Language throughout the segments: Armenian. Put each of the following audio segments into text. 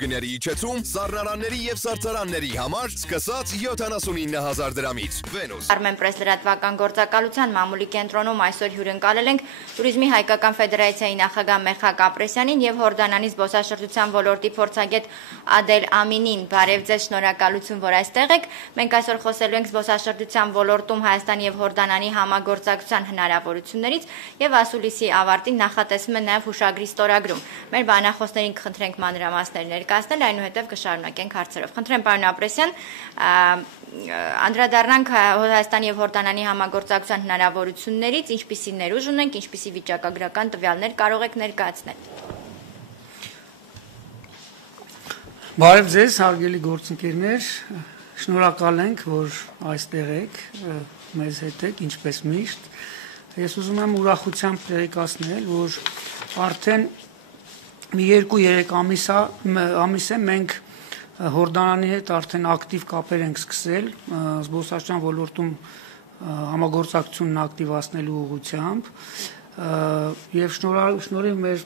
Գների իջեցում սառնարանների եւ սարսարանների համար սկսած 79000 դրամից։ Վենուս Armenpress լրատվական գործակալության մամուլի կենտրոնում այսօր հյուրընկալել ենք Տուրիզմի հայկական ֆեդերացիայի նախագահ Մեխակ Ապրեսյանին եւ Հորդանանի զբոսաշրջության ոլորտի փորձագետ Ադել Ամինին։ Բարև ձեզ, շնորհակալություն, որ այստեղ եք։ Մենք այսօր խոսելու ենք զբոսաշրջության ոլորտում Հայաստանի եւ Հորդանանի համագործակցության հնարավորություններից եւ ասուլիսի ավարտին նախատեսվում է նաեւ հուշագրի ստորագրում։ Մեր բանախոսներին կխնդրենք մանրամասներ ներկայացնել, այնուհետև կշարունակենք հարցերով։ Խնդրեմ, պարոն Ապրեսյան, անդրադառնանք Հայաստանի եւ Հորդանանի համագործակցության հնարավորություններից, ինչպիսի ներուժ ունենք, ինչպիսի վիճակագրական տվյալներ կարող եք ներկայացնել։ Բարև ձեզ, հարգելի գործընկերներ, շնորհակալ ենք, որ այստեղ եք, մեզ հետ եք, ինչպես միշտ։ Ես ուզում եմ ուրախությամբ տեղեկացնել, որ արդեն մի 2-3 ամիս է մենք Հորդանանի հետ արդեն ակտիվ կապեր ենք սկսել զբոսաշրջության ոլորտում համագործակցությունն ակտիվացնելու ուղղությամբ եւ շնորհիվ մեր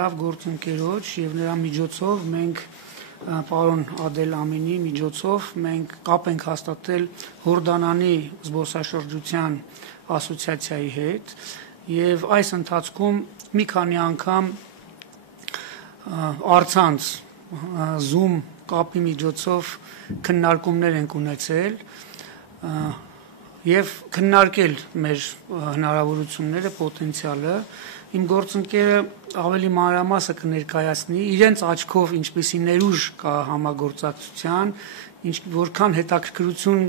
լավ գործընկերոջ եւ նրա միջոցով մենք պարոն Ադել Ամինի միջոցով մենք կապ ենք հաստատել Հորդանանի զբոսաշրջության ասոցիացիայի հետ եւ այս ընթացքում մի քանի անգամ առցանց Zoom կապի միջոցով քննարկումներ ենք ունեցել եւ քննարկել մեր հնարավորությունները, պոտենցիալը։ Իմ գործընկերը ավելի մանրամասը կներկայացնի իրենց աչքով ինչպիսի ներուժ կա համագործակցության, որքան հետաքրքրություն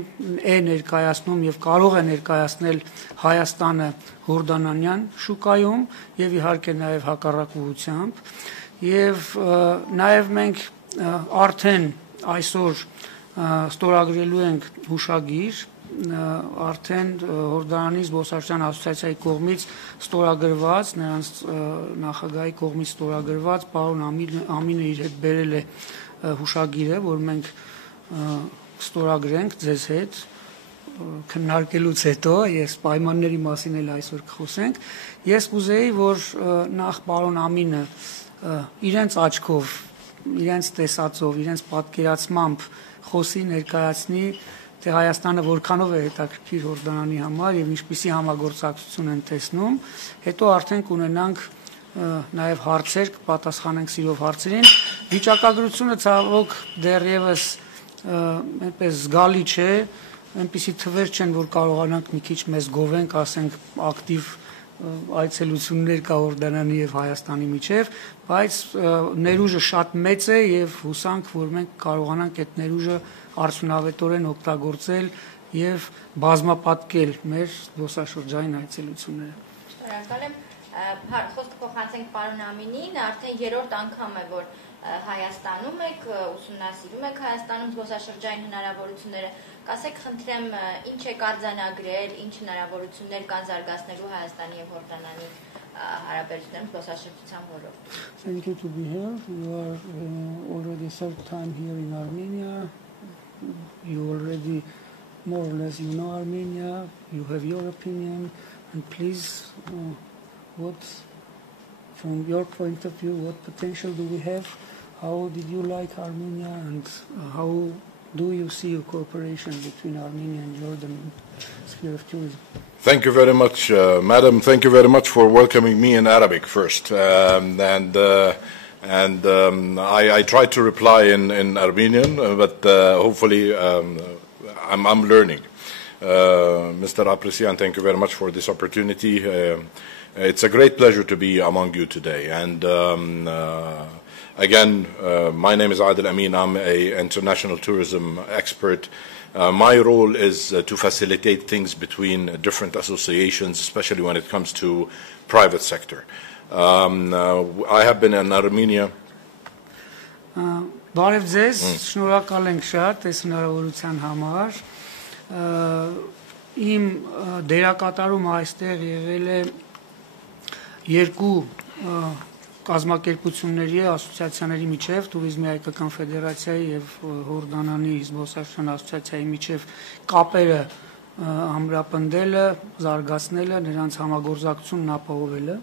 է ներկայացնում եւ կարող է ներկայացնել Հայաստանը հորդանանյան շուկայում եւ իհարկե նաեւ հակառակ ուղղությամբ։ Եվ նաև մենք արդեն այսօր ստորագրելու ենք հուշագիր, արդեն Հորդանանի զբոսաշրջության ասոցիացիայի կողմից ստորագրված, նրանց նախագահի կողմից ստորագրված, պարոն Ամինը իր հետ բերել է հուշագիրը, որ մենք ստորագրենք ձեզ հետ քննարկելուց հետո, ես պայմանների մասին էլ այսօր կխոսենք։ Ես կուզեի, որ նախ պարոն Ամինը իրենց աչքով, իրենց տեսածով, իրենց պատկերացմամբ խոսի ներկայացնի, թե Հայաստանը որքանով է հետաքրքիր Հորդանանի համար եւ ինչպիսի համագործակցություն են տեսնում, հետո արդեն կունենանք նաեւ հարցեր, կպատասխանենք սիրով հարցերին։ Վիճակագրությունը ցավոք դեռևս այնպես զգալի չէ, այնպիսի թվեր չեն, որ կարողանանք մի քիչ մեզ գովենք, ասենք ակտիվ այցելություններ կա Հորդանանի եւ Հայաստանի միջև, բայց ներուժը շատ մեծ է եւ հուսանք, որ մենք կարողանանք այդ ներուժը արդյունավետորեն օգտագործել եւ բազմապատկել մեր զբոսաշրջային այցելությունները։ Շնորհակալ եմ։ Խոսքը փոխանցենք պարոն Ամինին, արդեն 3-րդ անգամ է, որ Հայաստանում եք, ուսումնասիրում եք Հայաստանում զբոսաշրջային հնարավորությունները։ Կասեք, խնդրեմ, ինչ եք արձանագրել, ինչ հնարավորություններ կան զարգացնելու Հայաստանի եւ Հորդանանի հարաբերություններում զբոսաշրջության ոլորտում։ Thank you to be here. You are already third time here in Armenia. You already more or less you know Armenia. You have your opinion, and please, what from your point of view, what potential do we have? How did you like Armenia, and how do you see a cooperation between Armenia and Jordan in the sphere of tourism? Thank you very much, Madam. Thank you very much for welcoming me in Arabic first. I tried to reply in Armenian, but hopefully I'm learning. Mr. Apresian, thank you very much for this opportunity. It's a great pleasure to be among you today. And again, my name is Adel Amin. I'm an international tourism expert. My role is to facilitate things between different associations, especially when it comes to private sector. I have been in Armenia. Բարև ձեզ, շնորհակալ ենք շատ այս հնարավորության համար։ Իմ դերակատարումը այստեղ եղել է երկու կազմակերպությունների, ասոցիացիաների միջև, Տուրիզմի հայկական ֆեդերացիայի եւ Հորդանանի զբոսաշրջության ասոցիացիայի միջև կապերը ամրապնդելը, զարգացնելը, նրանց համագործակցությունն ապահովելը։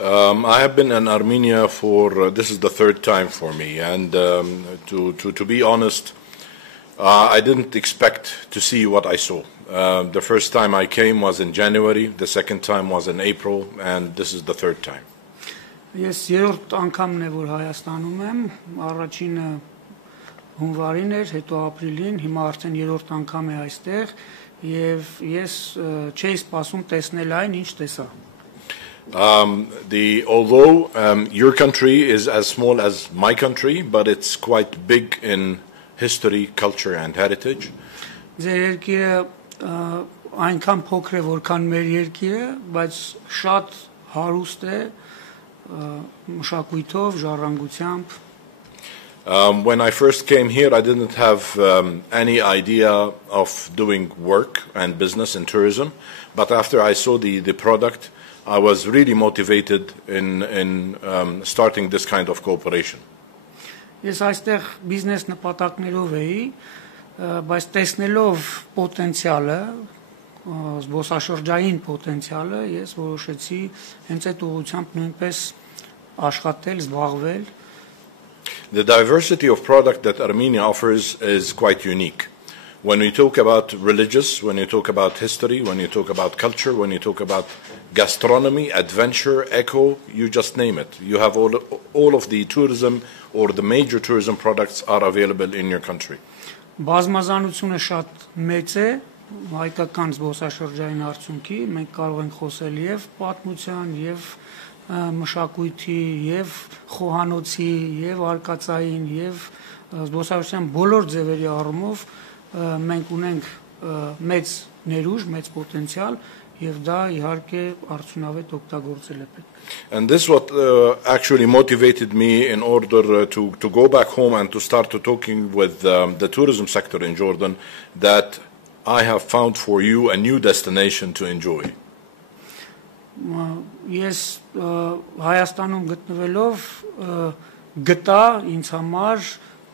I have been in Armenia for, this is the third time for me, and to be honest, I didn't expect to see what I saw. The first time I came was in January, the second time was in April, and this is the third time. Ես երրորդ անգամն է որ Հայաստանում եմ, առաջինը հունվարին էր, հետո ապրիլին, հիմա արդեն երրորդ անգամ է այստեղ եւ ես չէի սպասում տեսնել այն, ինչ տեսա. Although your country is as small as my country, but it's quite big in history, culture and heritage. Ձեր երկիրը այնքան փոքր է, որքան մեր երկիրը, բայց շատ հարուստ է մշակույթով, ժառանգությամբ. When I first came here, I didn't have any idea of doing work and business in tourism, but after I saw the product, I was really motivated in starting this kind of cooperation. Ես այստեղ բիզնես նպատակներով էի, բայց տեսնելով պոտենցիալը, զբոսաշրջային պոտենցիալը, ես որոշեցի հենց այդ ուղղությամբ նույնպես աշխատել, զբաղվել. The diversity of product that Armenia offers is quite unique. When we talk about religious, when you talk about history, when you talk about culture, when you talk about gastronomy, adventure, eco, you just name it. You have all of the tourism or the major tourism products are available in your country. Բազմազանությունը շատ մեծ է, հայկական զբոսաշրջային արդյունքի, մենք կարող ենք խոսել եւ պատմության, եւ մշակույթի, եւ խոհանոցի, եւ արկածային, եւ զբոսաշրջության բոլոր ձևերի առումով մենք ունենք մեծ ներուժ, մեծ պոտենցիալ եւ դա իհարկե արդյունավետ օգտագործել է պետք. And this what actually motivated me in order to go back home and to start talking with the tourism sector in Jordan that I have found for you a new destination to enjoy. Ես Հայաստանում գտնվելով գտա ինձ համար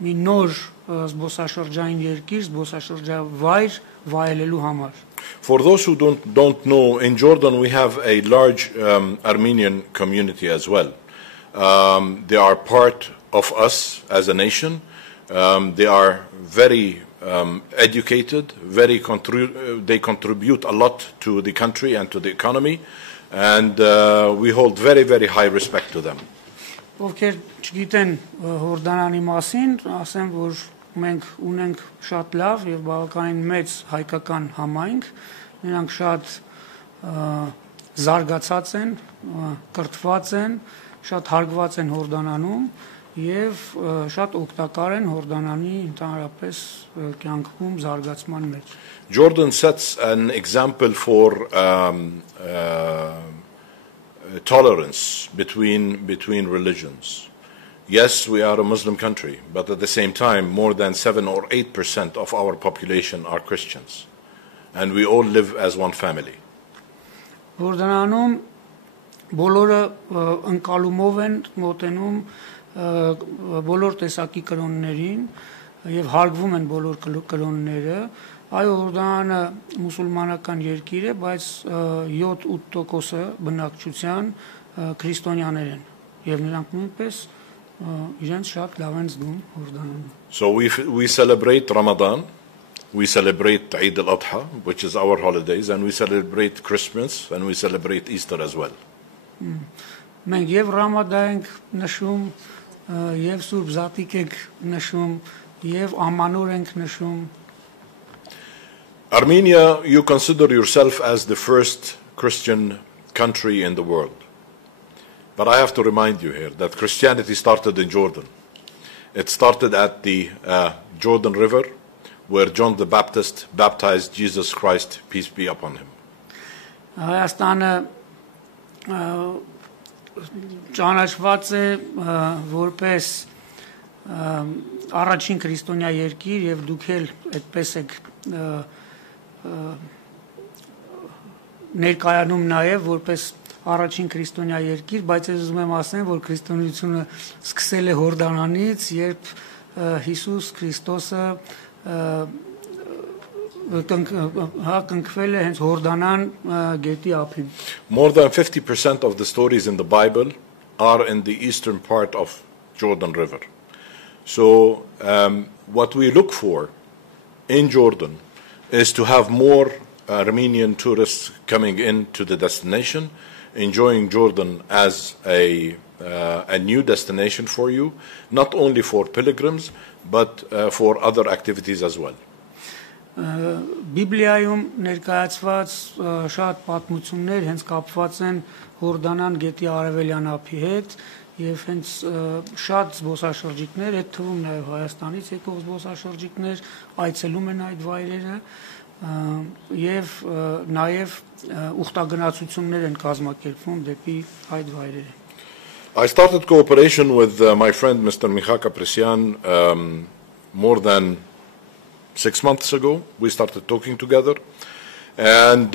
մի նոր զբոսաշրջային երկիր, զբոսաշրջավայր վայելելու համար. For those who don't know, in Jordan we have a large Armenian community as well. They are part of us as a nation. They are very educated, they contribute a lot to the country and to the economy, and we hold very, very high respect to them. Ովքեր չգիտեն Հորդանանի մասին, ասեմ, որ մենք ունենք շատ լավ եւ բավականին մեծ հայկական համայնք, նրանք շատ զարգացած են, կրթված են, շատ հարգված են Հորդանանում եւ շատ օգտակար են Հորդանանի ընդհանրապես կյանքում զարգացման մեջ. Jordan sets an example for tolerance between religions. Yes, we are a Muslim country, but at the same time, more than 7 or 8% of our population are Christians, and we all live as one family. Հորդանանում բոլորը ընկալումով են մոտենում բոլոր տեսակի կրոններին եւ հարգվում են բոլոր կրոնները. Այո, Հորդանանը մուսուլմանական երկիր է, բայց 7-8% բնակչության քրիստոնյաներ են եւ նրանք նույնպես իրենց շատ լավ են զգում Հորդանանում. So we celebrate Ramadan, we celebrate Eid al-Adha, which is our holidays, and we celebrate Christmas and we celebrate Easter as well. Մենք եւ Ռամադան ենք նշում, եւ Սուրբ Զատիկ ենք նշում, եւ Ամանոր ենք նշում. Armenia, you consider yourself as the first Christian country in the world. But I have to remind you here that Christianity started in Jordan. It started at the Jordan River, where John the Baptist baptized Jesus Christ, peace be upon him. Հայաստանը ճանաչված է որպես առաջին քրիստոնյա երկիր եւ դուք էլ այդպես եք ներկայանում նաեւ որպես առաջին քրիստոնյա երկիր, բայց ես ուզում եմ ասեմ, որ քրիստոնեությունը սկսել է Հորդանանից, երբ Հիսուս Քրիստոսը կնքվել է հենց Հորդանան գետի ափին։ More than 50% of the stories in the Bible are in the eastern part of Jordan River. So what we look for in Jordan is to have more Armenian tourists coming into the destination, enjoying Jordan as a new destination for you, not only for pilgrims, but for other activities as well. Բիբլիայում ներկայացված շատ պատմություններ հենց կապված են Հորդանան գետի արևելյան ափի հետ եւ հենց շատ զբոսաշրջիկներ, այդ թվում նաեւ Հայաստանից եկող զբոսաշրջիկներ այցելում են այդ վայրերը եւ նաեւ ուխտագնացություններ են կազմակերպվում դեպի այդ վայրերը։ I started cooperation with my friend Mr. Michal Kapresyan more than 6 months ago. We started talking together, and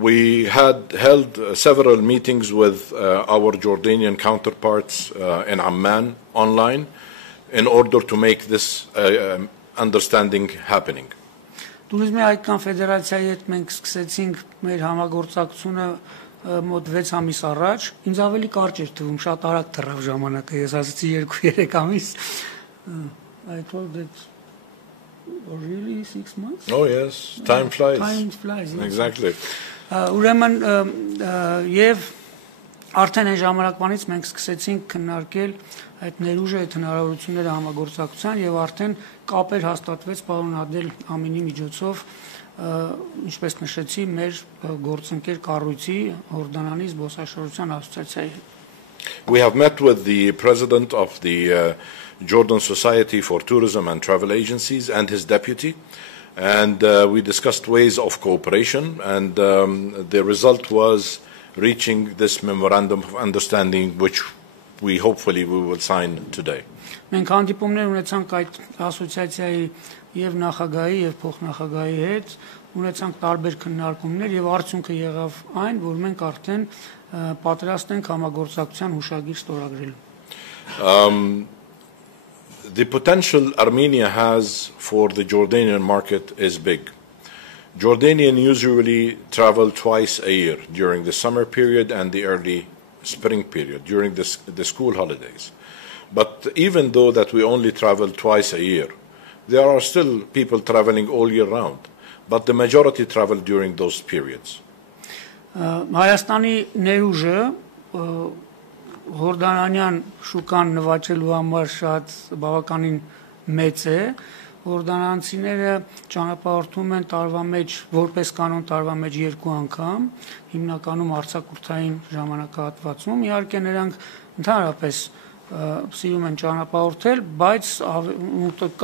we had held several meetings with our Jordanian counterparts in Amman online in order to make this understanding happening. Տուրիզմի հայկական ֆեդերացիայի հետ մենք սկսեցինք մեր համագործակցությունը մոտ 6 ամիս առաջ, ինձ ավելի կարճ էր թվում, շատ արագ թռավ ժամանակը, ես ասացի 2-3 ամիս, I thought that really 6 months? Oh yes, time flies. Time flies. Yes. Exactly. Ուրեմն եւ արդեն այն ժամանակվանից մենք սկսեցինք քննարկել այդ ներուժը, այդ հնարավորությունները համագործակցության եւ արդեն կապեր հաստատվեց պարոն Ադել Ամինի միջոցով, ինչպես նշեցի, մեր գործընկեր կառույցի Հորդանանի զբոսաշրջության ասոցիացիայի հետ։ We have met with the president of the Jordan Society for Tourism and Travel Agencies and his deputy, and we discussed ways of cooperation, and the result was reaching this memorandum of understanding, which we hopefully we will sign today. Մենք հանդիպումներ ունեցանք այդ ասոցիացիայի եւ նախագահի եւ փոխնախագահի հետ, ունեցանք տարբեր քննարկումներ եւ արդյունքը եղավ այն, որ մենք արդեն պատրաստ ենք համագործակցության հուշագիր ստորագրելու։ The potential Armenia has for the Jordanian market is big. Jordanians usually travel twice a year, during the summer period and the early spring period, during the school holidays. But even though that we only travel twice a year, there are still people traveling all year round, but the majority travel during those periods. Հայաստանի ներուժը Հորդանանյան շուկան նվաճելու համար շատ բավականին մեծ է, Հորդանանցիները ճանապարհորդում են տարվա մեջ, որպես կանոն տարվա մեջ 2 անգամ, հիմնականում արձակուրդային ժամանակահատվածում, իհարկե նրանք ընդհանրապես սիրում են ճանապարհորդել, բայց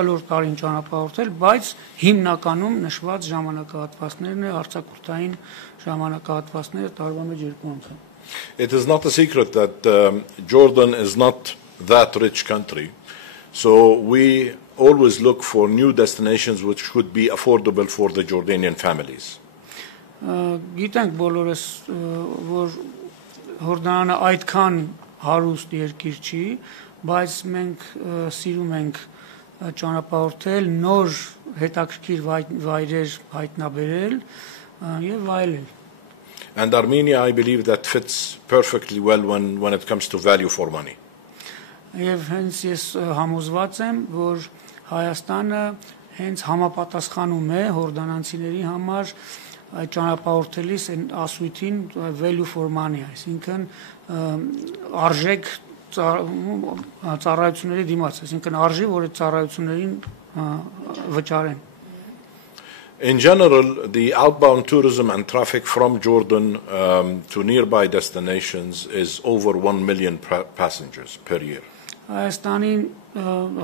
կլոր տարին ճանապարհորդել, բայց հիմնականում նշված ժամանակահատվածներն է արձակուրդային ժամանակահատվածները տարվա մեջ 2 անգամ։ It is not a secret that Jordan is not that rich country, so we always look for new destinations which could be affordable for the Jordanian families. Գիտենք բոլորս, որ Հորդանանը այդքան հարուստ երկիր չի, բայց մենք սիրում ենք ճանապարհորդել, նոր հետաքրքիր վայրեր հայտնաբերել եւ այլն։ And Armenia, I believe, that fits perfectly well when it comes to value for money. Եվ հենց ես համոզված եմ, որ Հայաստանը հենց համապատասխանում է հորդանանցիների համար այդ ճանապարհորդելիս այն ասույթին value for money, այսինքն արժեք ծառայությունների դիմաց, այսինքն արժի, որ այդ ծառայություններին վճարեն։ In general, the outbound tourism and traffic from Jordan to nearby destinations is over 1 million passengers per year. Հայաստանին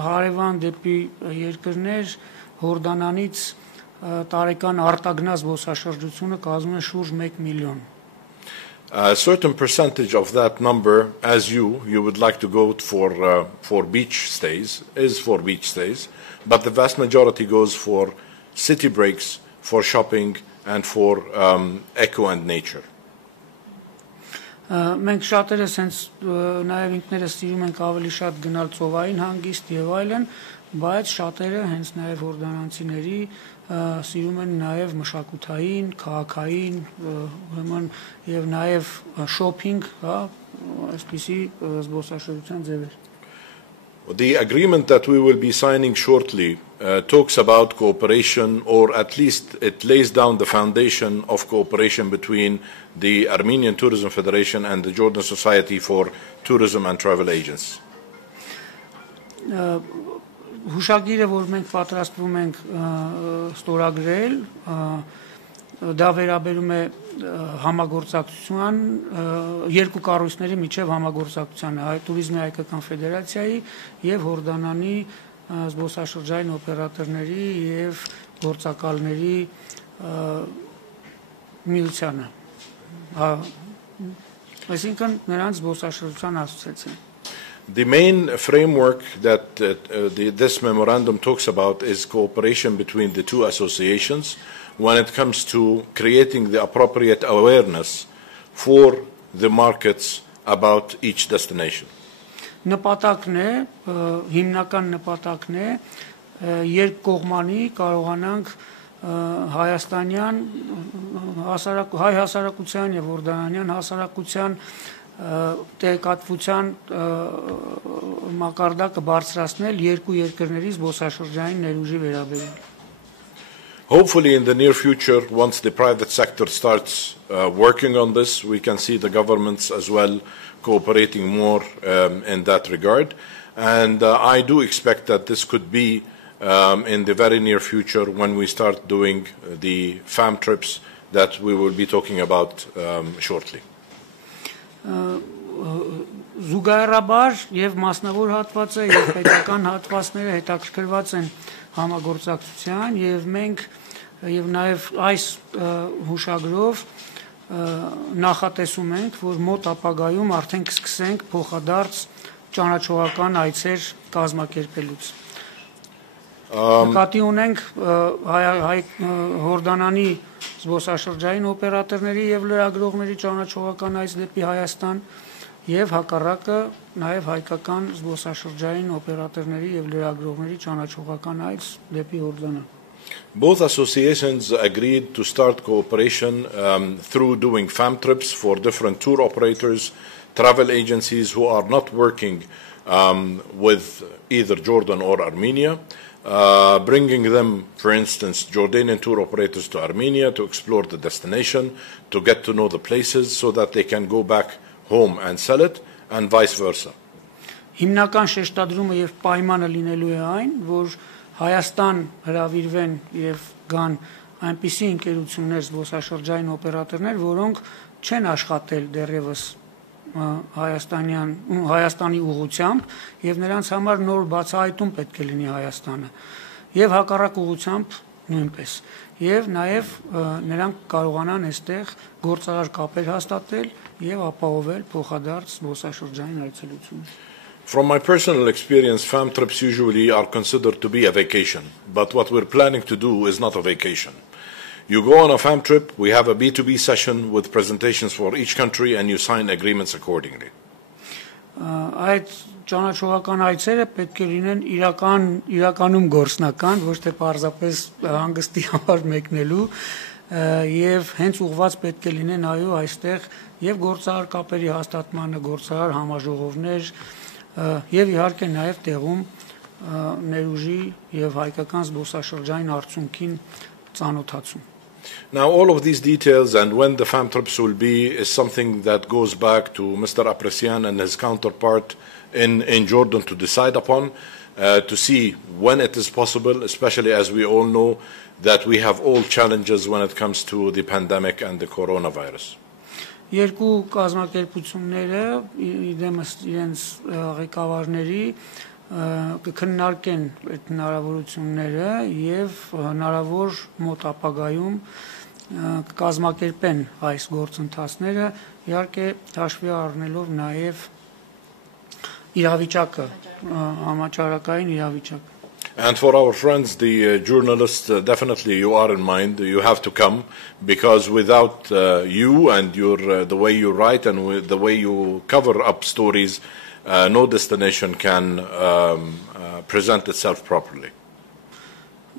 հարևան դեպի երկրներ Հորդանանից տարեկան արտագնաց զբոսաշրջությունը կազմում է շուրջ 1 միլիոն։ A certain percentage of that number, as you would like to go for beach stays, is for beach stays, but the vast majority goes for city breaks, for shopping, and for eco and nature. Մենք շատերս հենց նաև ինքներս սիրում ենք ավելի շատ գնալ ծովային հանգիստ եւ այլն, բայց շատերը հենց նաև հորդանանցիների սիրում են նաև մշակութային, քաղաքային, ուրեմն եւ նաև շոփինգ, հա, այսպիսի զբոսաշրջության ձևեր։ The agreement that we will be signing shortly talks about cooperation, or at least it lays down the foundation of cooperation between the Armenian Tourism Federation and the Jordan Society for Tourism and Travel Agents. Հուշագիրը, որ մենք պատրաստվում ենք ստորագրել, դա վերաբերում է համագործակցության երկու կառույցների միջև համագործակցությանը, տուրիզմի հայկական ֆեդերացիայի եւ Հորդանանի զբոսաշրջային օպերատորների եւ գործակալների միությանը, այսինքն նրանց զբոսաշրջության ասոցիացիան։ The main framework that this memorandum talks about is cooperation between the two associations when it comes to creating the appropriate awareness for the markets about each destination. Նպատակն է, հիմնական նպատակն է, երկկողմանի կարողանանք հայաստանյան հայ հասարակության եւ հորդանանյան հասարակության տեղեկատվության մակարդակը բարձրացնել երկու երկրների զբոսաշրջային ներուժի վերաբերյալ։ Hopefully in the near future, once the private sector starts working on this, we can see the governments as well cooperating more in that regard. And I do expect that this could be in the very near future when we start doing the fam trips that we will be talking about shortly. Զուգահեռաբար եւ մասնավոր հատվածը եւ պետական հատվածները հետաքրքրված են համագործակցության եւ մենք եւ նաեւ այս հուշագրով նախատեսում ենք, որ մոտ ապագայում արդեն կսկսենք փոխադարձ ճանաչողական այցեր կազմակերպելուց։ Նկատի ունենք Հորդանանի զբոսաշրջային օպերատորների եւ լրագրողների ճանաչողական այց դեպի Հայաստան եւ հակառակը նաեւ հայկական զբոսաշրջային օպերատորների եւ լրագրողների ճանաչողական այց դեպի Հորդանան։ Both associations agreed to start cooperation through doing fam trips for different tour operators, travel agencies who are not working with either Jordan or Armenia, bringing them, for instance, Jordanian tour operators to Armenia to explore the destination, to get to know the places so that they can go back home and sell it, and vice versa. Հիմնական շեշտադրումը եւ պայմանը լինելու է այն, որ Հայաստան հրավիրվեն եւ գան այնպիսի ընկերություններ, զբոսաշրջային օպերատորներ, որոնք չեն աշխատել դեռևս Հայաստանի ուղղությամբ եւ նրանց համար նոր բացահայտում պետք է լինի Հայաստանը եւ հակառակ ուղղությամբ նույնպես եւ նաեւ նրանք կարողանան այստեղ գործարար կապեր հաստատել եւ ապահովել փոխադարձ զբոսաշրջային այցելություն։ From my personal experience, fam trips usually are considered to be a vacation, but what we're planning to do is not a vacation. You go on a fam trip, we have a B2B session with presentations for each country and you sign agreements accordingly. Այդ ճանաչողական այցերը պետք է լինեն իրականում գործնական, ոչ թե պարզապես հանգստի համար մեկնելու եւ հենց ուղված պետք է լինեն այո այստեղ եւ գործարար կապերի հաստատմանը, գործարար համաժողովներ եւ իհարկե նաեւ տեղում ներուժի եւ հայկական զբոսաշրջային արդյունքին ծանոթացում։ Now, all of these details and when the fam trips will be is something that goes back to Mr. Apresian and his counterpart in Jordan to decide upon, to see when it is possible, especially as we all know that we have all challenges when it comes to the pandemic and the coronavirus. Երկու կազմակերպությունները իրենց ղեկավարների կքննարկեն այդ հնարավորությունները եւ հնարավոր մոտ ապագայում կկազմակերպեն այս գործընթացները, իհարկե հաշվի առնելով նաեւ իրավիճակը, համաճարակային իրավիճակը։ And for our friends, the journalists, definitely you are in mind. You have to come because without you and the way you write and the way you cover up stories, no destination can present itself properly.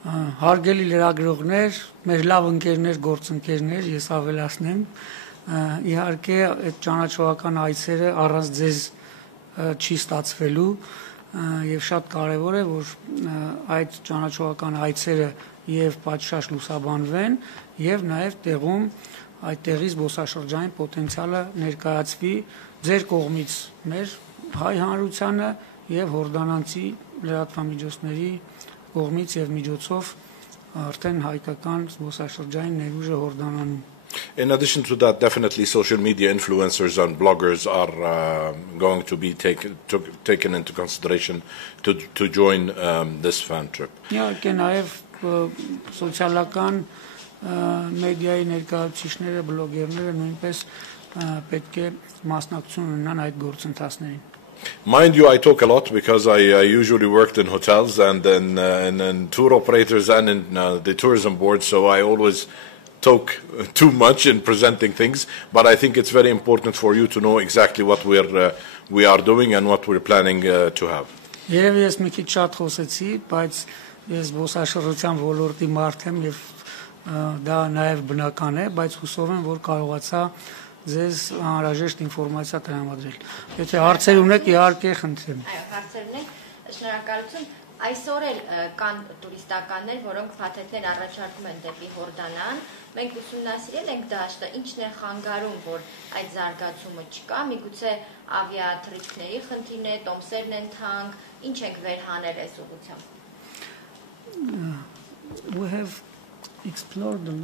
Հարգելի լրագրողներ, մեր լավ ընկերներ, գործընկերներ, ես ավելացնեմ, իհարկե այդ ճանաչողական այցերը առանց ձեզ չի ստացվելու եւ շատ կարեւոր է որ այդ ճանաչողական այցերը եւ պատշաճ լուսաբանվեն եւ նաեւ տեղում այդտեղի զբոսաշրջային պոտենցիալը ներկայացվի ձեր կողմից մեր հայ հանրությանը եւ հորդանանցի լրատվամիջոցների կողմից եւ միջոցով արդեն հայկական զբոսաշրջային ներուժը Հորդանանում. In addition to that, definitely social media influencers and bloggers are going to be taken into consideration to join this fan trip. Իհարկե նաև սոցիալական մեդիայի ներկայացուցիչները, բլոգերները նույնպես պետք է մասնակցություն ունենան այդ գործընթացներին. Mind you, I talk a lot because I usually worked in hotels and in tour operators and in the tourism board, so I always talk too much in presenting things, but I think it's very important for you to know exactly what we are doing and what we're planning to have. Երևի ես մի քիչ շատ խոսեցի, բայց ես զբոսաշրջության ոլորտի մարդ եմ եւ դա նաեւ բնական է, բայց հուսով եմ, որ կարողացա ձեզ անհրաժեշտ ինֆորմացիա տրամադրել։ Եթե հարցեր ունեք, իհարկե խնդրեմ։ Այո, հարցեր ունեք, շնորհակալություն։ Այսօր էլ կան տուրիստականներ, որոնք փաթեթներ առաջարկում են դեպի Հորդանան։ Մենք ուսումնասիրել ենք դաշտը, ինչն է խանգարում, որ այդ զարգացումը չկա, միգուցե ավիաթռիչքների խնդիրն է, տոմսերն են թանկ, ինչ ենք վերհանել այս ուղղությամբ։ We have explored them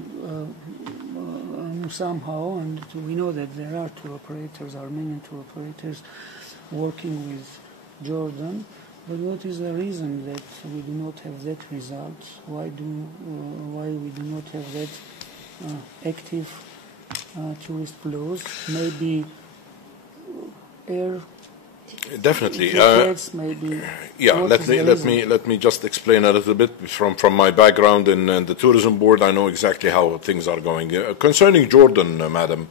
somehow, and we know that there are tour operators, Armenian tour operators, working with Jordan. But what is the reason that we do not have that result? Why we do not have that active tourist flows? Maybe air. Definitely. Tickets, maybe. Yeah. Let me just explain a little bit from my background in the tourism board. I know exactly how things are going concerning Jordan, madam,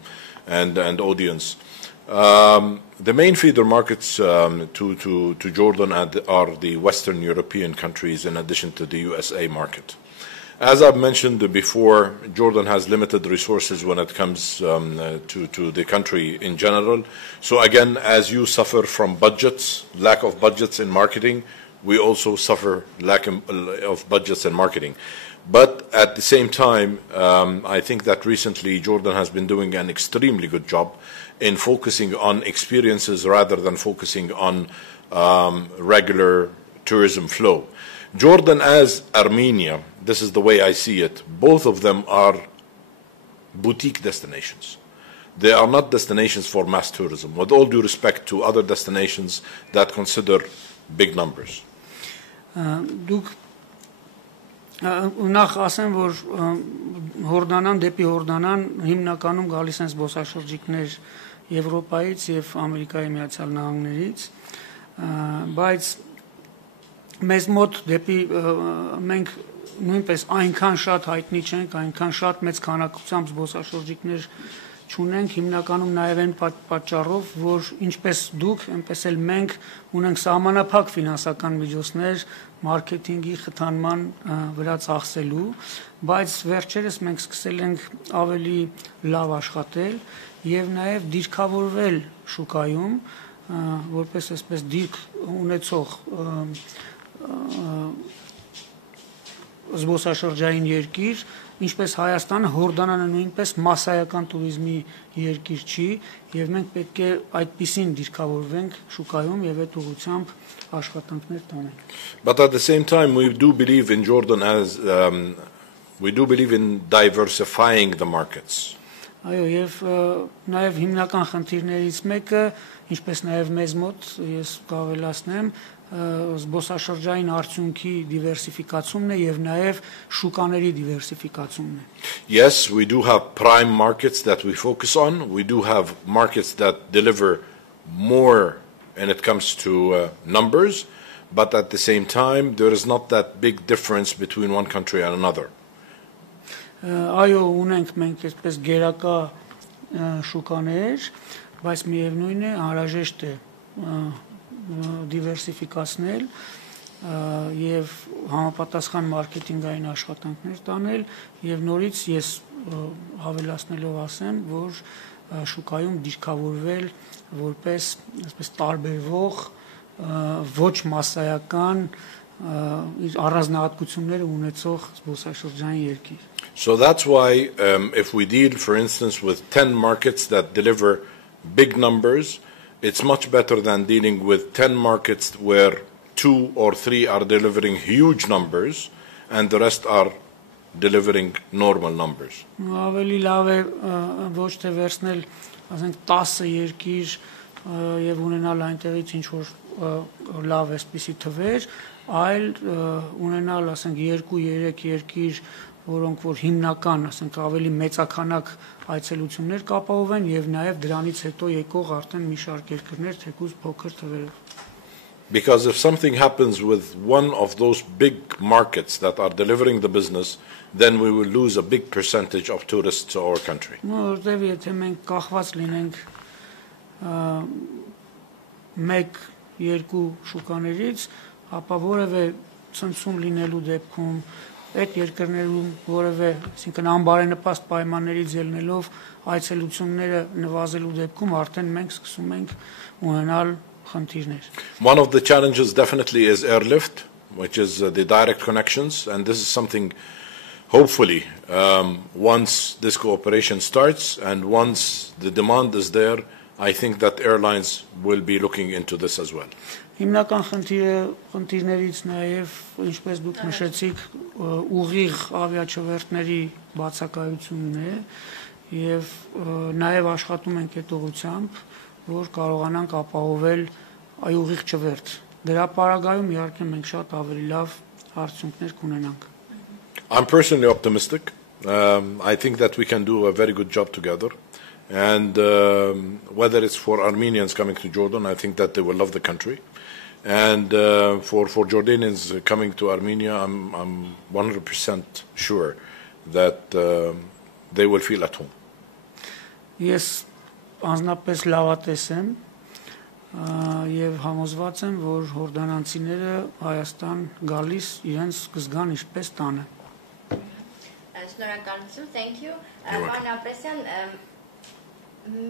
and audience. The main feeder markets to Jordan are the Western European countries, in addition to the USA market. As I've mentioned before, Jordan has limited resources when it comes to the country in general. So again, as you suffer from lack of budgets in marketing, we also suffer lack of budgets in marketing. But at the same time, I think that recently Jordan has been doing an extremely good job in focusing on experiences rather than focusing on regular tourism flow. Jordan as Armenia, this is the way I see it, both of them are boutique destinations. They are not destinations for mass tourism, with all due respect to other destinations that consider big numbers. Դուք նախ ասեմ, որ Հորդանան դեպի Հորդանան հիմնականում գալիս են զբոսաշրջիկներ Եվրոպայից եւ Ամերիկայի Միացյալ Նահանգներից, բայց մեզ մոտ դեպի մենք նույնպես այնքան շատ հայտնի չենք, այնքան շատ մեծ քանակությամբ զբոսաշրջիկներ չունենք, հիմնականում նաև այն պատճառով, որ ինչպես դուք, այնպես էլ մենք ունենք սահմանափակ ֆինանսական միջոցներ մարքեթինգի խթանման վրա ծախսելու, բայց վերջերս մենք սկսել ենք ավելի լավ աշխատել եւ նաև դիրքավորվել շուկայում, որպես այսպես դիրք ունեցող զբոսաշրջային երկիր, ինչպես Հայաստանը, Հորդանանը նույնպես մասսայական туриզմի երկիր չի, եւ մենք պետք է այդպիսին դիրքավորվենք շուկայում եւ այդ ուղղությամբ աշխատանքներ տանենք. But at the same time, we do believe in Jordan as we do believe in diversifying the markets. Այո, եւ նաեւ հիմնական խնդիրներից մեկը, ինչպես նաեւ մեզ մոտ, ես կավելացնեմ, զբոսաշրջային արդյունքի դիվերսիֆիկացումն է եւ նաեւ շուկաների դիվերսիֆիկացումն է. Yes, we do have prime markets that we focus on. We do have markets that deliver more when it comes to numbers, but at the same time, there is not that big difference between one country and another. Այո, ունենք մենք այսպես գերակա շուկաներ, բայց միևնույն է անհրաժեշտ է դիվերսիֆիկացնել եւ համապատասխան մարքեթինգային աշխատանքներ տանել եւ նորից ես հավելացնելով ասեմ, որ շուկայում դիրքավորվել որպես այսպես տարբերվող ոչ մասսայական իր առանձնահատկությունները ունեցող զբոսաշրջային երկիր. So that's why if we deal, for instance, with 10 markets that deliver big numbers, it's much better than dealing with 10 markets where 2 or 3 are delivering huge numbers and the rest are delivering normal numbers. Ավելի լավ է ոչ թե վերցնել, ասենք 10 երկիր եւ ունենալ այնտեղից ինչ որ լավ էսպիսի թվեր, այլ ունենալ, ասենք 2-3 երկիր, որոնք որ հիմնական, ասենք ավելի մեծականակ այցելություններ կապահովեն եւ նաեւ դրանից հետո եկող արդեն մի շարք երկրներ թեկուզ փոքր թվերով. Because if something happens with one of those big markets that are delivering the business, then we will lose a big percentage of tourists to our country. Որտեւ եթե մենք կախված լինենք մեկ-երկու շուկաներից, ապա որևէ ցնցում լինելու դեպքում այդ երկրներում որևէ, այսինքն անբարենպաստ պայմաններից ելնելով այցելությունները նվազելու դեպքում արդեն մենք սկսում ենք ունենալ խնդիրներ. One of the challenges definitely is airlift, which is the direct connections, and this is something hopefully once this cooperation starts and once the demand is there, I think that airlines will be looking into this as well. Հիմնական խնդիրներից նաև, ինչպես դուք նշեցիք, ուղիղ ավիաչվերթների բացակայությունն է եւ նաև աշխատում ենք այդ ուղղությամբ, որ կարողանանք ապահովել այ ուղիղ չվերթ. Դրա պարագայում իհարկե մենք շատ ավելի լավ արդյունքներ կունենանք. I'm personally optimistic. I think that we can do a very good job together. And whether it's for Armenians coming to Jordan, I think that they will love the country. And for Jordanians coming to Armenia, I'm 100% sure that they will feel at home. Ես անձնապես լավատես եմ եւ համոզված եմ, որ հորդանանցիները Հայաստան գալիս իրենց կզգան ինչպես տանը. Շնորհակալություն, thank you. Պարոն Ապրեսյան,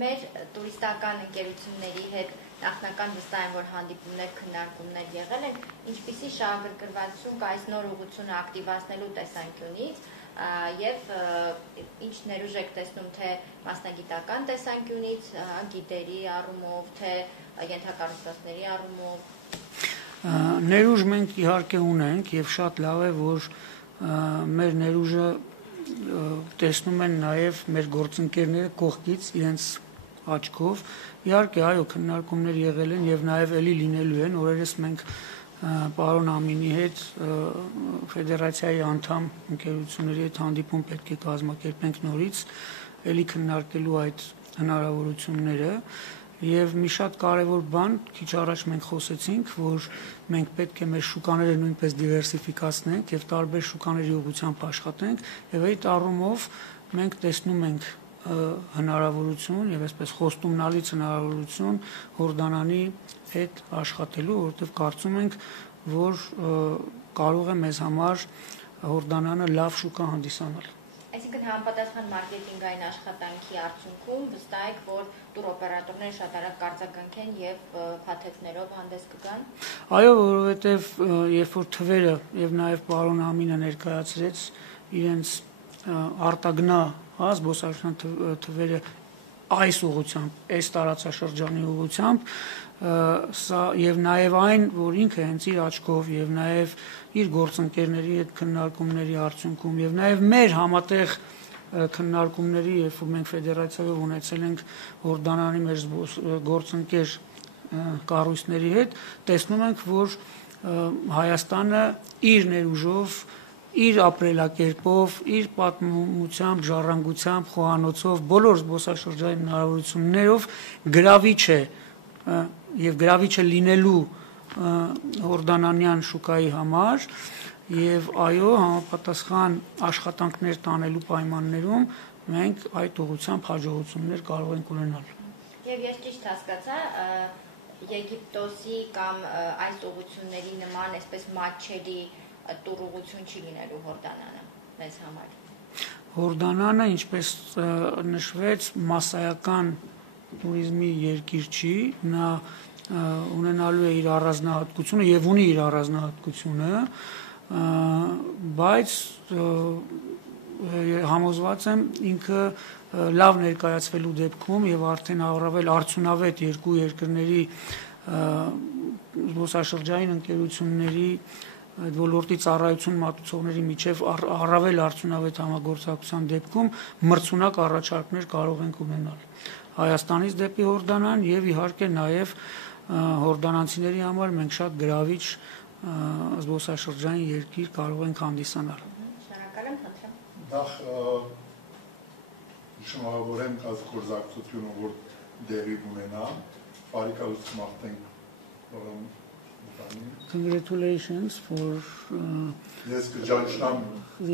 մեր տուրիստական ընկերությունների հետ նախնական վստահ եմ, որ հանդիպումներ, քննարկումներ եղել են, ինչպիսի շահագրգռվածություն կա այս նոր ուղղությունը ակտիվացնելու տեսանկյունից եւ ինչ ներուժ եք տեսնում թե մասնագիտական տեսանկյունից, գիտերի առումով, թե ենթակառուցվածքների առումով. Ներուժ մենք իհարկե ունենք եւ շատ լավ է, որ մեր ներուժը տեսնում են նաև մեր գործընկերները կողքից իրենց աչքով. Իհարկե, այո, քննարկումներ եղել են եւ նաև էլի լինելու են. Օրերս մենք պարոն Ամինի հետ ֆեդերացիայի անդամ ընկերությունների հետ հանդիպում պետք է կազմակերպենք նորից, էլի քննարկելու այդ հնարավորությունները. Եվ մի շատ կարևոր բան, քիչ առաջ մենք խոսեցինք, որ մենք պետք է մեր շուկաները նույնպես դիվերսիֆիկացնենք եւ տարբեր շուկաների ուղղությամբ աշխատենք, եւ այդ առումով մենք տեսնում ենք հնարավորություն եւ այսպես խոստումնալից հնարավորություն Հորդանանի հետ աշխատելու, որովհետեւ կարծում ենք, որ կարող է մեզ համար Հորդանանը լավ շուկա հանդիսանալ. Այսինքն համապատասխան մարքեթինգային աշխատանքի արդյունքում վստահ եք, որ տուրօպերատորները շատ արագ կարձականքեն եւ փաթեթներով հանդես կգան։ Այո, որովհետեւ երբ որ թվերը եւ նաեւ պարոն Ամինը ներկայացրեց իրենց արտագնա զբոսաշրջան թվերը այս ուղղությամբ, այս տարածաշրջանի ուղղությամբ, սա եւ նաեւ այն, որ ինքը հենց իր աչքով եւ նաեւ իր գործընկերների հետ քննարկումների արդյունքում եւ նաեւ մեր համատեղ քննարկումների, երբ որ մենք ֆեդերացիայով ունեցել ենք Հորդանանի մեր գործընկեր կառույցների հետ, տեսնում ենք, որ Հայաստանը իր ներուժով, իր ապրելակերպով, իր պատմությամբ, ժառանգությամբ, խոհանոցով, բոլոր զբոսաշրջային հնարավորություններով գրավիչ է եւ գրավիչը լինելու հորդանանյան շուկայի համար եւ այո համապատասխան աշխատանքներ տանելու պայմաններում մենք այդ ուղղությամբ հաջողություններ կարող ենք ունենալ։ Եվ ես ճիշտ հասկացա, Եգիպտոսի կամ այս ուղղությունների նման այսպես մատչելի տուրուղություն չի լինելու Հորդանանը մեզ համար։ Հորդանանը, ինչպես նշվեց, մասսայական տուրիզմի երկիր չի, նա ունենալու է իր առանձնահատկությունը եւ ունի իր առանձնահատկությունը, բայց համոզված եմ ինքը լավ ներկայացվելու դեպքում եւ արդեն առավել արդյունավետ երկու երկրների զբոսաշրջային ընկերությունների այդ ոլորտի ծառայություն մատուցողների միջև առավել արդյունավետ համագործակցության դեպքում մրցունակ առաջարկներ կարող ենք ունենալ Հայաստանից դեպի Հորդանան եւ իհարկե նաեւ հորդանանցիների համար մենք շատ գրավիչ զբոսաշրջային երկիր կարող ենք հանդիսանալ։ Շնորհակալ եմ, խնդրեմ։ Նախ շնորհավորեմ կազմակերպությունը, որ դերի ունենա, բարեկալություն մաղթենք Congratulations for Yes, կջանչնամ,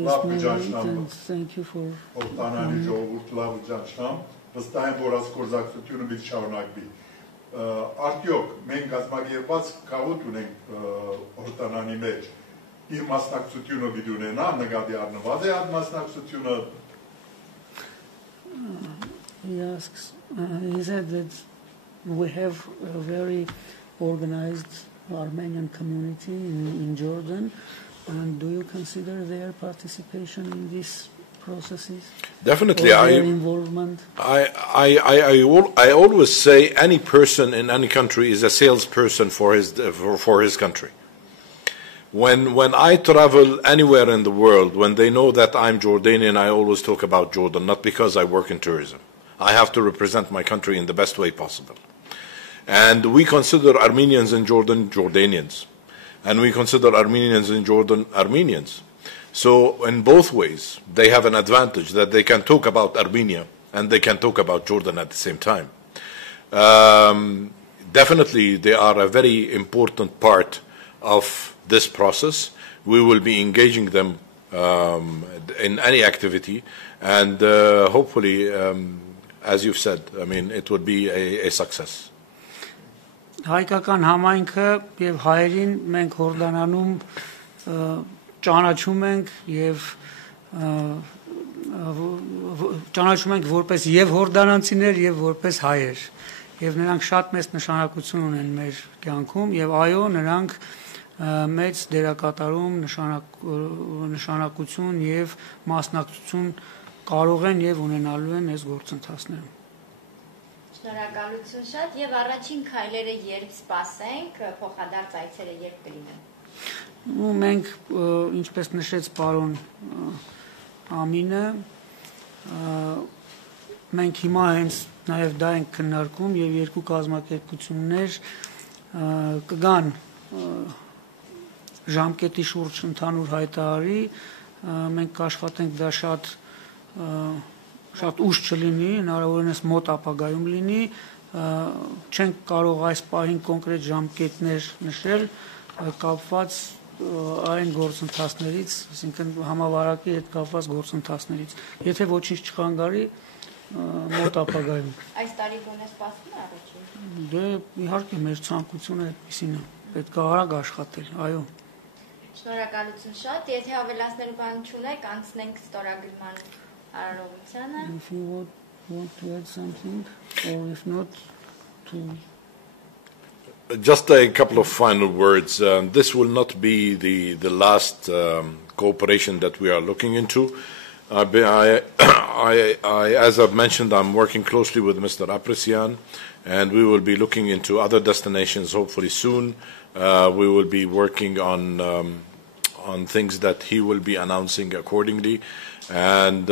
լավ կջանչնամ, Հորդանանի ժողովուրդ լավ կջանչնամ, վստահ եմ, որ կազմակերպությունը պիտի շարունակվի։ Արդյոք մենք կազմակերպված քաղուտ ունենք Հորդանանի մեջ, իր մասնակցությունը պիտի ունենա, նկատի առնված է այդ մասնակցությունը։ He said that we have a very organized Armenian community in Jordan, and do you consider their participation in these processes? Definitely, their involvement? I always say any person in any country is a salesperson for his country. When I travel anywhere in the world, when they know that I'm Jordanian, I always talk about Jordan, not because I work in tourism. I have to represent my country in the best way possible. And we consider Armenians in Jordan Jordanians, and we consider Armenians in Jordan Armenians. So in both ways, they have an advantage that they can talk about Armenia and they can talk about Jordan at the same time. Definitely, they are a very important part of this process. We will be engaging them in any activity, and hopefully, as you've said, I mean, it would be a success. Հայկական համայնքը եւ հայերին մենք Հորդանանում ճանաչում ենք եւ ճանաչում ենք որպես եւ հորդանանցիներ եւ որպես հայեր եւ նրանք շատ մեծ նշանակություն ունեն մեր կյանքում եւ այո նրանք մեծ դերակատարում նշանակություն եւ մասնակցություն կարող են եւ ունենալու են այս գործընթացներում։ Շնորհակալություն շատ եւ առաջին քայլերը երբ սպասենք, փոխադարձ այցերը երբ կլինեն։ Ու մենք ինչպես նշեց պարոն Ամինը, մենք հիմա հենց նաեւ դա ենք քննարկում եւ երկու կազմակերպություններ կգան ժամկետի շուրջ ընդհանուր հայտարարի, մենք կաշխատենք դա շատ ուշ չլինի, հնարավորինս մոտ ապագայում լինի, չենք կարող այս պահին կոնկրետ ժամկետներ նշել, կապված այն գործընթացներից, այսինքն համավարակի հետ կապված գործընթացներից, եթե ոչինչ չխանգարի, մոտ ապագայում։ Այս տարի գոնե սպասվում է առաջին։ Դե իհարկե մեր ցանկությունը այդպեսին է, պետք է արագ աշխատել, այո։ Շնորհակալություն շատ, եթե ավելացնելու բան չունեք, անցնենք ստորագրման արարողությանը։ If you want to add something, or if not, to... Just a couple of final words. This will not be the last cooperation that we are looking into. As I've mentioned, I'm working closely with Mr. Apresian, and we will be looking into other destinations hopefully soon. We will be working on things that he will be announcing accordingly. And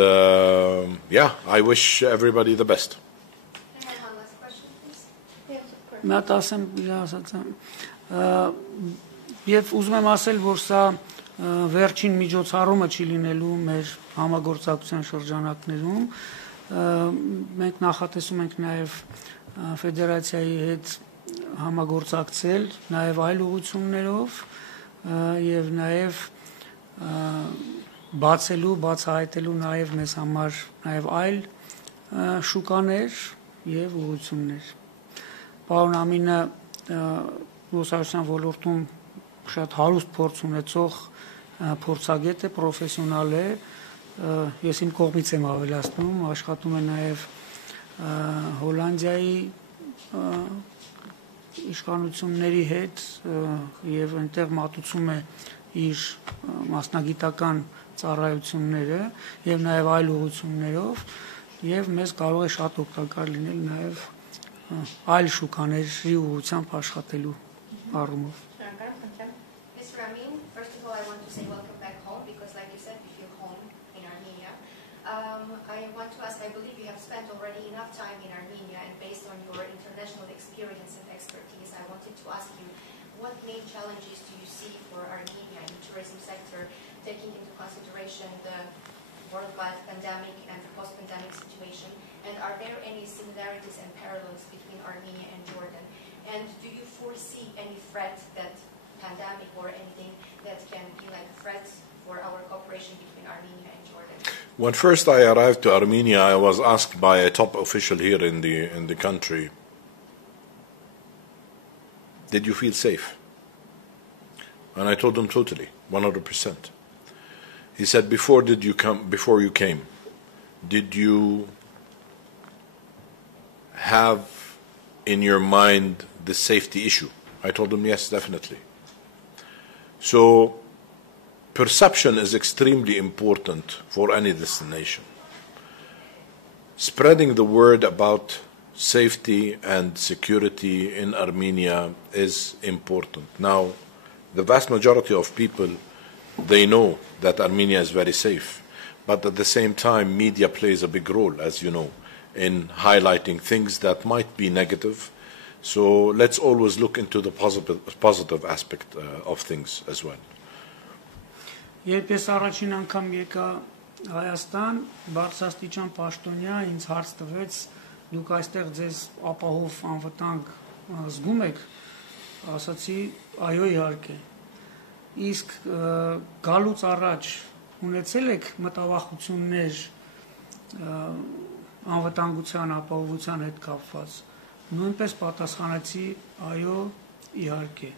yeah, I wish everybody the best. Can I have one last question, please? Yes, of course. Մատ ասեմ, ասացեմ, եւ ուզում եմ ասել, որ սա վերջին միջոցառումը չի լինելու մեր համագործակցության շրջանակներում, մենք նախատեսում ենք նաեւ ֆեդերացիայի հետ համագործակցել նաև այլ ուղղություններով եւ նաև բացահայտելու նաև մեզ համար նաև այլ շուկաներ եւ ուղղություններ։ Պարոն Ամինը ուսումնասիրության ոլորտում շատ հարուստ փորձ ունեցող փորձագետ է, պրոֆեսիոնալ է, ես իմ կողմից եմ ավելացնում, աշխատում է նաև Հոլանդիայի իշխանությունների հետ եւ այնտեղ մատուցում է իր մասնագիտական ծառայությունները եւ նաեւ այլ ուղղություններով եւ մեզ կարող է շատ օգտակար լինել նաեւ այլ շուկաների ուղղությամբ աշխատելու առումով։ Mr. Amin, first of all, I want to say welcome back home because, like you said, we feel home in Armenia. I want to ask, I believe you have spent already enough time in Armenia, and based on your international experience and expertise, I wanted to ask you, what main challenges do you see for Armenia in the tourism sector, taking into consideration the worldwide pandemic and the post-pandemic situation? And are there any similarities and parallels between Armenia and Jordan? And do you foresee any threat, that pandemic or anything that can be like a threat for our cooperation between Armenia and Jordan? When first I arrived to Armenia, I was asked by a top official here in the country, did you feel safe? And I told him totally, 100%. He said, before you came, did you have in your mind the safety issue? I told him, yes, definitely. So perception is extremely important for any destination. Spreading the word about safety and security in Armenia is important. Now, the vast majority of people, they know that Armenia is very safe, but at the same time, media plays a big role, as you know, in highlighting things that might be negative. So let's always look into the positive aspect of things as well. Երբ ես առաջին անգամ եկա Հայաստան, բարձրաստիճան պաշտոնյա ինձ հարց տվեց, դուք այստեղ ձեզ ապահով անվտանգ զգում եք, ասացի, այո, իհարկե։ Իսկ գալուց առաջ ունեցել եք մտավախություններ անվտանգության ապահովության հետ կապված, նույնպես պատասխանեցի, այո, իհարկե։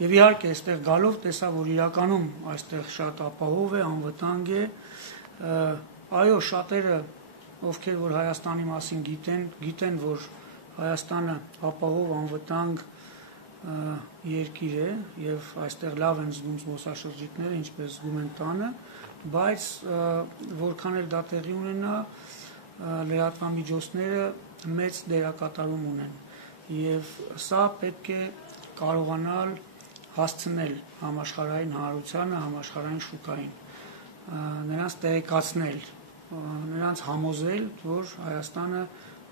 Եվ իհարկե այստեղ գալով տեսա, որ իրականում այստեղ շատ ապահով է, անվտանգ է, այո, շատերը, ովքեր որ Հայաստանի մասին գիտեն, որ Հայաստանը ապահով անվտանգ երկիր է եւ այստեղ լավ են զգում զբոսաշրջիկները, ինչպես զգում են տանը, բայց որքան էլ դա տեղի ունենա, լրատվամիջոցները մեծ դերակատարում ունեն եւ սա պետք է կարողանալ հասցնել համաշխարհային հանրությանը, համաշխարհային շուկային, նրանց տեղեկացնել, նրանց համոզել, որ Հայաստանը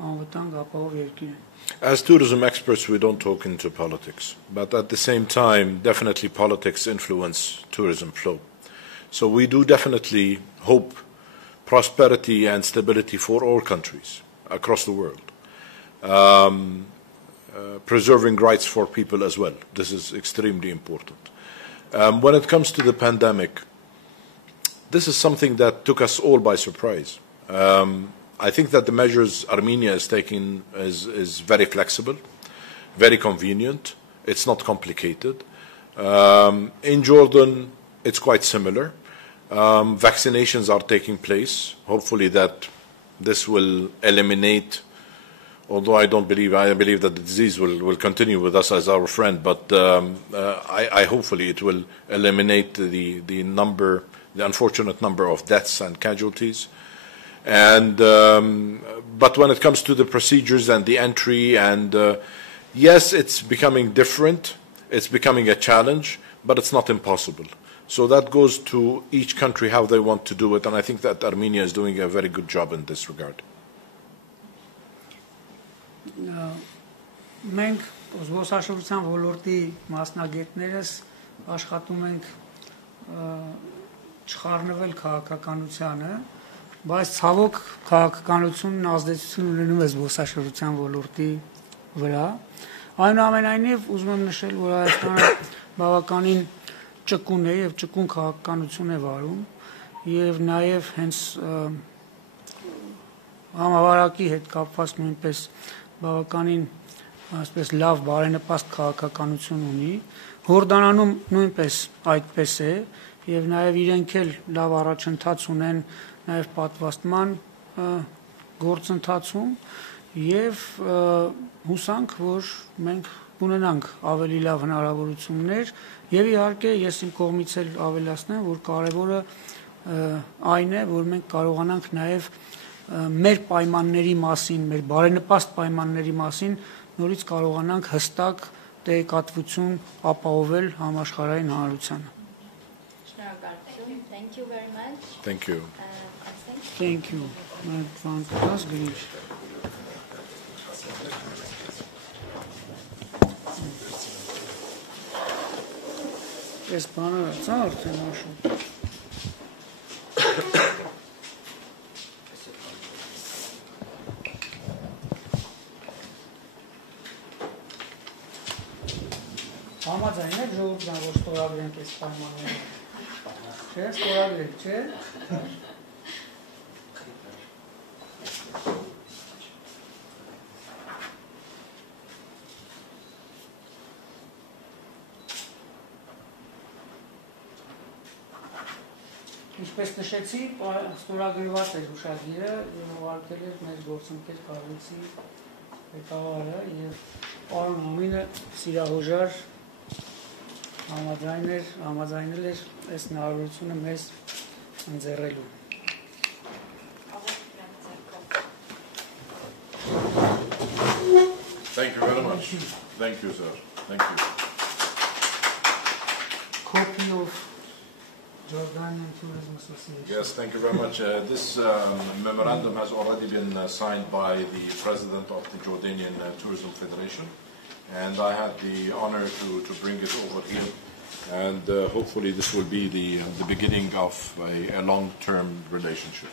անվտանգ ապահով երկիր է։ As tourism experts, we don't talk into politics, but at the same time, definitely politics influence tourism flow. So we do definitely hope prosperity and stability for all countries across the world. Preserving rights for people as well. This is extremely important. When it comes to the pandemic, this is something that took us all by surprise. I think that the measures Armenia is taking is very flexible, very convenient. It's not complicated. In Jordan, it's quite similar. Vaccinations are taking place. Hopefully that this will eliminate, although I believe that the disease will continue with us as our friend, but I hopefully it will eliminate the unfortunate number of deaths and casualties. And but when it comes to the procedures and the entry, and yes, it's becoming different, it's becoming a challenge, but it's not impossible. So that goes to each country how they want to do it, and I think that Armenia is doing a very good job in this regard. Մենք զբոսաշրջության ոլորտի մասնագետներս աշխատում ենք չխառնվել քաղաքականությանը, բայց ցավոք քաղաքականությունն ազդեցություն ունենում է զբոսաշրջության ոլորտի վրա, Այնուամենայնիվ ուզում եմ նշել, որ Հայաստանը բավականին ճկուն է եւ ճկուն քաղաքականություն է վարում եւ նաեւ հենց համավարակի հետ կապված նույնպես բավականին այսպես լավ բարենպաստ քաղաքականություն ունի։ Հորդանանում նույնպես այդպես է եւ նաեւ իրենք էլ լավ առաջընթաց ունեն նաեւ պատվաստման գործընթացում եւ հուսանք, որ մենք ունենանք ավելի լավ հնարավորություններ եւ իհարկե ես իմ կողմից էլ ավելացնեմ, որ կարեւորը այն է, որ մենք կարողանանք նաեւ մեր պայմանների մասին, մեր բարենպաստ պայմանների մասին նորից կարողանանք հստակ տեղեկատվություն ապահովել համաշխարհային հանրությանը։ Շնորհակալություն. Thank you very much. Thank you. Thank you. Fantastic. Ես բանը ծարդ եմ աշում։ Համաձայն եք ժողովրդան, որ ստորագրենք այս պայմանները։ Չէ, ստորագրենք, չէ։ Ինչպես նշեցի, ստորագրված էր հուշագիրը եւ ուղարկել էր մեր գործընկեր կառույցի ղեկավարը եւ պարոն Ամինը սիրահոժար համաձայնել էր այս հնարավորությունը մեզ ընձեռելու։ Thank you very much. Thank you, sir. Thank you. Copy of Jordanian Tourism Association. Yes, thank you very much. This memorandum has already been signed by the president of the Jordanian Tourism Federation, and I had the honor to bring it over here. And hopefully this will be the beginning of a long-term relationship.